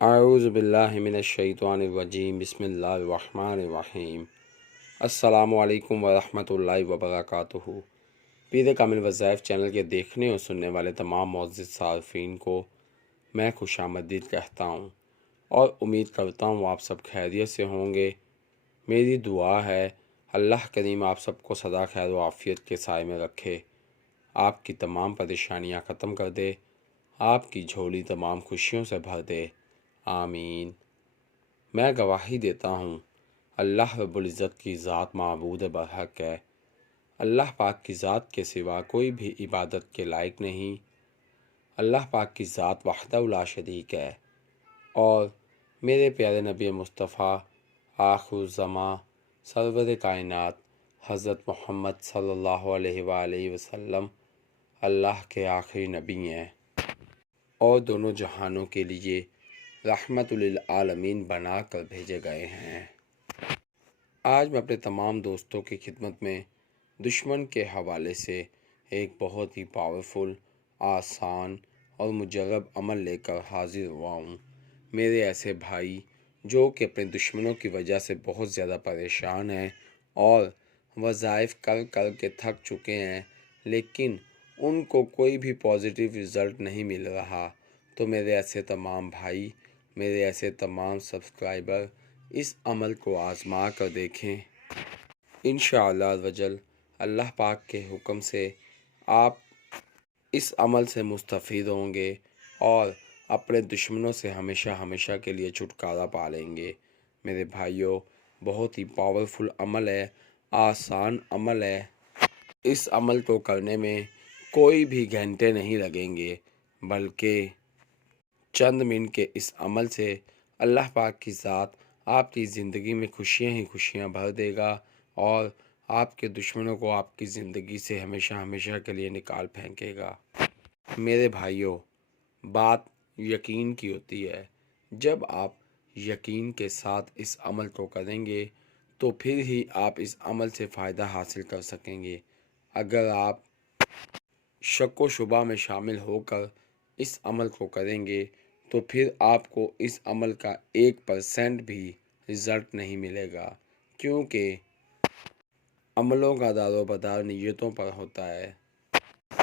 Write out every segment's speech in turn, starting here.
اعوذ باللہ من الشیطان الرجیم بسم اللہ الرحمن الرحیم۔ السلام علیکم ورحمۃ اللہ وبرکاتہ۔ پیر کامل وظائف چینل کے دیکھنے اور سننے والے تمام معزز صارفین کو میں خوش آمدید کہتا ہوں اور امید کرتا ہوں آپ سب خیریت سے ہوں گے۔ میری دعا ہے اللہ کریم آپ سب کو سدا خیر و عافیت کے سائے میں رکھے، آپ کی تمام پریشانیاں ختم کر دے، آپ کی جھولی تمام خوشیوں سے بھر دے، آمین۔ میں گواہی دیتا ہوں اللہ رب العزت کی ذات معبود برحق ہے، اللہ پاک کی ذات کے سوا کوئی بھی عبادت کے لائق نہیں، اللہ پاک کی ذات وحدہ لا شریک ہے، اور میرے پیارے نبی مصطفیٰ آخر الزماں سرور کائنات حضرت محمد صلی اللہ علیہ وآلہ وسلم اللہ کے آخری نبی ہیں اور دونوں جہانوں کے لیے رحمت للعالمین بنا کر بھیجے گئے ہیں۔ آج میں اپنے تمام دوستوں کی خدمت میں دشمن کے حوالے سے ایک بہت ہی پاورفل، آسان اور مجرب عمل لے کر حاضر ہوا ہوں۔ میرے ایسے بھائی جو کہ اپنے دشمنوں کی وجہ سے بہت زیادہ پریشان ہیں اور وظائف کر کر کے تھک چکے ہیں، لیکن ان کو کوئی بھی پازیٹیو رزلٹ نہیں مل رہا، تو میرے ایسے تمام بھائی، میرے ایسے تمام سبسکرائبر اس عمل کو آزما کر دیکھیں۔ انشاءاللہ عزوجل اللہ پاک کے حکم سے آپ اس عمل سے مستفید ہوں گے اور اپنے دشمنوں سے ہمیشہ ہمیشہ کے لیے چھٹکارا پا لیں گے۔ میرے بھائیوں، بہت ہی پاورفل عمل ہے، آسان عمل ہے۔ اس عمل کو کرنے میں کوئی بھی گھنٹے نہیں لگیں گے، بلکہ چند منٹ کے اس عمل سے اللہ پاک کی ذات آپ کی زندگی میں خوشیاں ہی خوشیاں بھر دے گا اور آپ کے دشمنوں کو آپ کی زندگی سے ہمیشہ ہمیشہ کے لیے نکال پھینکے گا۔ میرے بھائیوں، بات یقین کی ہوتی ہے۔ جب آپ یقین کے ساتھ اس عمل کو کریں گے تو پھر ہی آپ اس عمل سے فائدہ حاصل کر سکیں گے۔ اگر آپ شک و شبہ میں شامل ہو کر اس عمل کو کریں گے تو پھر آپ کو اس عمل کا 1% بھی رزلٹ نہیں ملے گا، کیونکہ عملوں کا دار و مدار نیتوں پر ہوتا ہے۔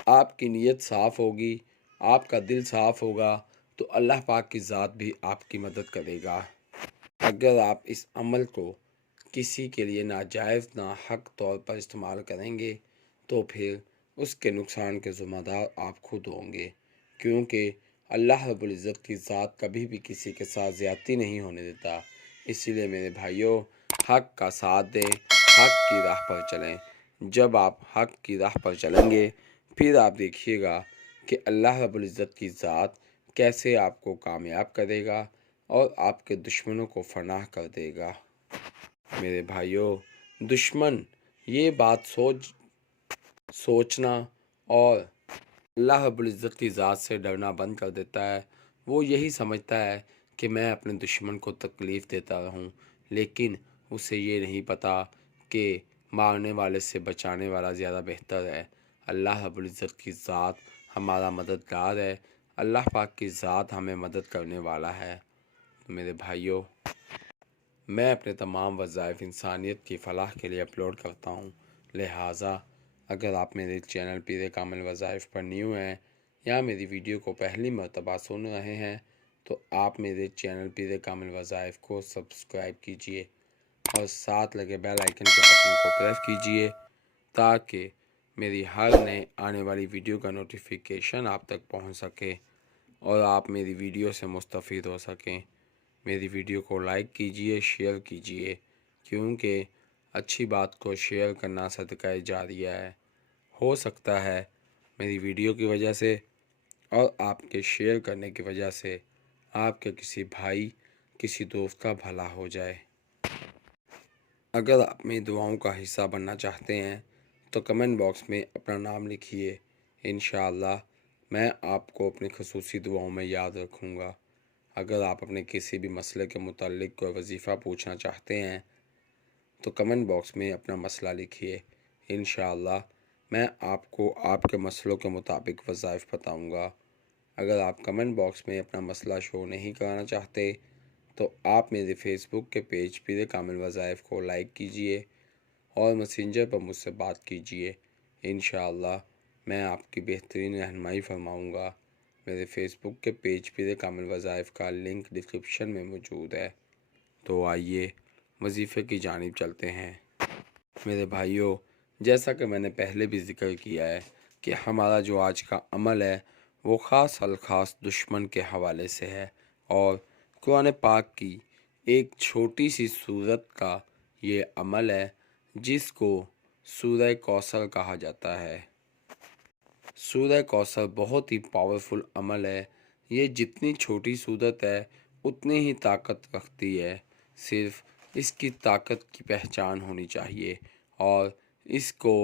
آپ کی نیت صاف ہوگی، آپ کا دل صاف ہوگا تو اللہ پاک کی ذات بھی آپ کی مدد کرے گا۔ اگر آپ اس عمل کو کسی کے لیے ناجائز ناحق طور پر استعمال کریں گے تو پھر اس کے نقصان کے ذمہ دار آپ خود ہوں گے، کیونکہ اللہ رب العزت کی ذات کبھی بھی کسی کے ساتھ زیادتی نہیں ہونے دیتا۔ اسی لیے میرے بھائیوں، حق کا ساتھ دیں، حق کی راہ پر چلیں۔ جب آپ حق کی راہ پر چلیں گے پھر آپ دیکھیے گا کہ اللہ رب العزت کی ذات کیسے آپ کو کامیاب کرے گا اور آپ کے دشمنوں کو فنا کر دے گا۔ میرے بھائیوں، دشمن یہ بات سوچنا اور اللہ رب العزت کی ذات سے ڈرنا بند کر دیتا ہے۔ وہ یہی سمجھتا ہے کہ میں اپنے دشمن کو تکلیف دیتا رہوں، لیکن اسے یہ نہیں پتہ کہ مارنے والے سے بچانے والا زیادہ بہتر ہے۔ اللہ رب العزت کی ذات ہمارا مددگار ہے، اللہ پاک کی ذات ہمیں مدد کرنے والا ہے۔ تو میرے بھائیوں، میں اپنے تمام وظائف انسانیت کی فلاح کے لیے اپلوڈ کرتا ہوں، لہٰذا اگر آپ میرے چینل پیر کامل وظائف پر نیو ہیں یا میری ویڈیو کو پہلی مرتبہ سن رہے ہیں تو آپ میرے چینل پیر کامل وظائف کو سبسکرائب کیجئے اور ساتھ لگے بیل آئیکن کے بٹن کو پریس کیجئے تاکہ میری ہر نئے آنے والی ویڈیو کا نوٹیفیکیشن آپ تک پہنچ سکے اور آپ میری ویڈیو سے مستفید ہو سکیں۔ میری ویڈیو کو لائک کیجئے، شیئر کیجئے، کیونکہ اچھی بات کو شیئر کرنا صدقہ جاریہ ہے۔ ہو سکتا ہے میری ویڈیو کی وجہ سے اور آپ کے شیئر کرنے کی وجہ سے آپ کے کسی بھائی، کسی دوست کا بھلا ہو جائے۔ اگر آپ میری دعاؤں کا حصہ بننا چاہتے ہیں تو کمنٹ باکس میں اپنا نام لکھیے، انشاءاللہ میں آپ کو اپنی خصوصی دعاؤں میں یاد رکھوں گا۔ اگر آپ اپنے کسی بھی مسئلے کے متعلق کوئی وظیفہ پوچھنا چاہتے ہیں تو کمنٹ باکس میں اپنا مسئلہ لکھیے، انشاءاللہ میں آپ کو آپ کے مسئلوں کے مطابق وظائف بتاؤں گا۔ اگر آپ کمنٹ باکس میں اپنا مسئلہ شو نہیں کرانا چاہتے تو آپ میرے فیس بک کے پیج پیر کامل وظائف کو لائک کیجئے اور میسنجر پر مجھ سے بات کیجئے۔ انشاءاللہ میں آپ کی بہترین رہنمائی فرماؤں گا۔ میرے فیس بک کے پیج پیر کامل وظائف کا لنک ڈسکرپشن میں موجود ہے، تو آئیے وظیفے کی جانب چلتے ہیں۔ میرے بھائیوں، جیسا کہ میں نے پہلے بھی ذکر کیا ہے کہ ہمارا جو آج کا عمل ہے وہ خاص الخاص دشمن کے حوالے سے ہے، اور قرآن پاک کی ایک چھوٹی سی سورت کا یہ عمل ہے جس کو سورہ کوثر کہا جاتا ہے۔ سورہ کوثر بہت ہی پاورفل عمل ہے۔ یہ جتنی چھوٹی سورت ہے اتنی ہی طاقت رکھتی ہے، صرف اس کی طاقت کی پہچان ہونی چاہیے اور اس کو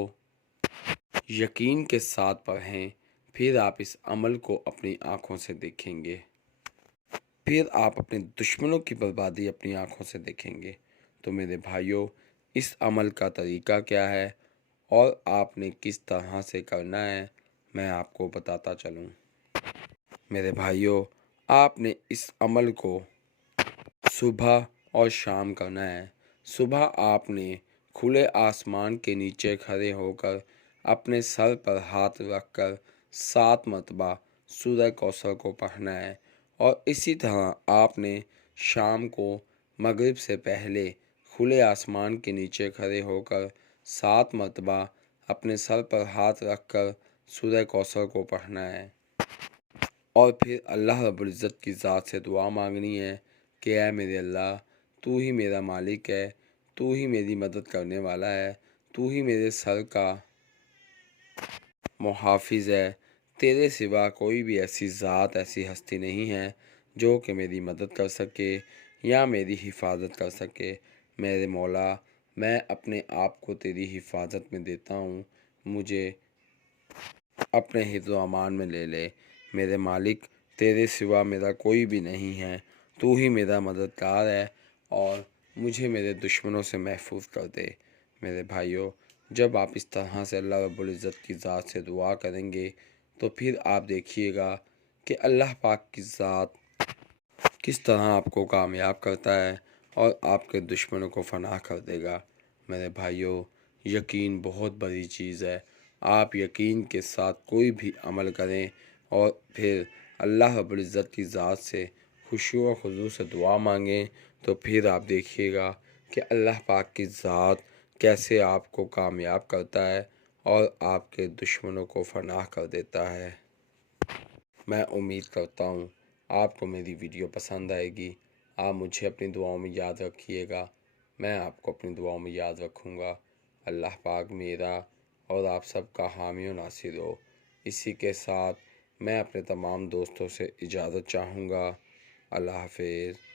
یقین کے ساتھ پڑھیں، پھر آپ اس عمل کو اپنی آنکھوں سے دیکھیں گے، پھر آپ اپنے دشمنوں کی بربادی اپنی آنکھوں سے دیکھیں گے۔ تو میرے بھائیوں، اس عمل کا طریقہ کیا ہے اور آپ نے کس طرح سے کرنا ہے میں آپ کو بتاتا چلوں۔ میرے بھائیوں، آپ نے اس عمل کو صبح اور شام کرنا ہے۔ صبح آپ نے کھلے آسمان کے نیچے کھڑے ہو کر اپنے سر پر ہاتھ رکھ کر 7 مرتبہ سورہ کوثر کو پڑھنا ہے، اور اسی طرح آپ نے شام کو مغرب سے پہلے کھلے آسمان کے نیچے کھڑے ہو کر 7 مرتبہ اپنے سر پر ہاتھ رکھ کر سورہ کوثر کو پڑھنا ہے، اور پھر اللہ رب العزت کی ذات سے دعا مانگنی ہے کہ اے میرے اللہ، تو ہی میرا مالک ہے، تو ہی میری مدد کرنے والا ہے، تو ہی میرے سر کا محافظ ہے۔ تیرے سوا کوئی بھی ایسی ذات، ایسی ہستی نہیں ہے جو کہ میری مدد کر سکے یا میری حفاظت کر سکے۔ میرے مولا، میں اپنے آپ کو تیری حفاظت میں دیتا ہوں، مجھے اپنے حفظ و امان میں لے لے۔ میرے مالک، تیرے سوا میرا کوئی بھی نہیں ہے، تو ہی میرا مددگار ہے اور مجھے میرے دشمنوں سے محفوظ کر دے۔ میرے بھائیوں، جب آپ اس طرح سے اللہ رب العزت کی ذات سے دعا کریں گے تو پھر آپ دیکھیے گا کہ اللہ پاک کی ذات کس طرح آپ کو کامیاب کرتا ہے اور آپ کے دشمنوں کو فنا کر دے گا۔ میرے بھائیوں، یقین بہت بڑی چیز ہے۔ آپ یقین کے ساتھ کوئی بھی عمل کریں اور پھر اللہ رب العزت کی ذات سے خشوع و خضوع سے دعا مانگیں، تو پھر آپ دیکھیے گا کہ اللہ پاک کی ذات کیسے آپ کو کامیاب کرتا ہے اور آپ کے دشمنوں کو فنا کر دیتا ہے۔ میں امید کرتا ہوں آپ کو میری ویڈیو پسند آئے گی۔ آپ مجھے اپنی دعاؤں میں یاد رکھیے گا، میں آپ کو اپنی دعاؤں میں یاد رکھوں گا۔ اللہ پاک میرا اور آپ سب کا حامی و ناصر ہو۔ اسی کے ساتھ میں اپنے تمام دوستوں سے اجازت چاہوں گا۔ اللہ حافظ۔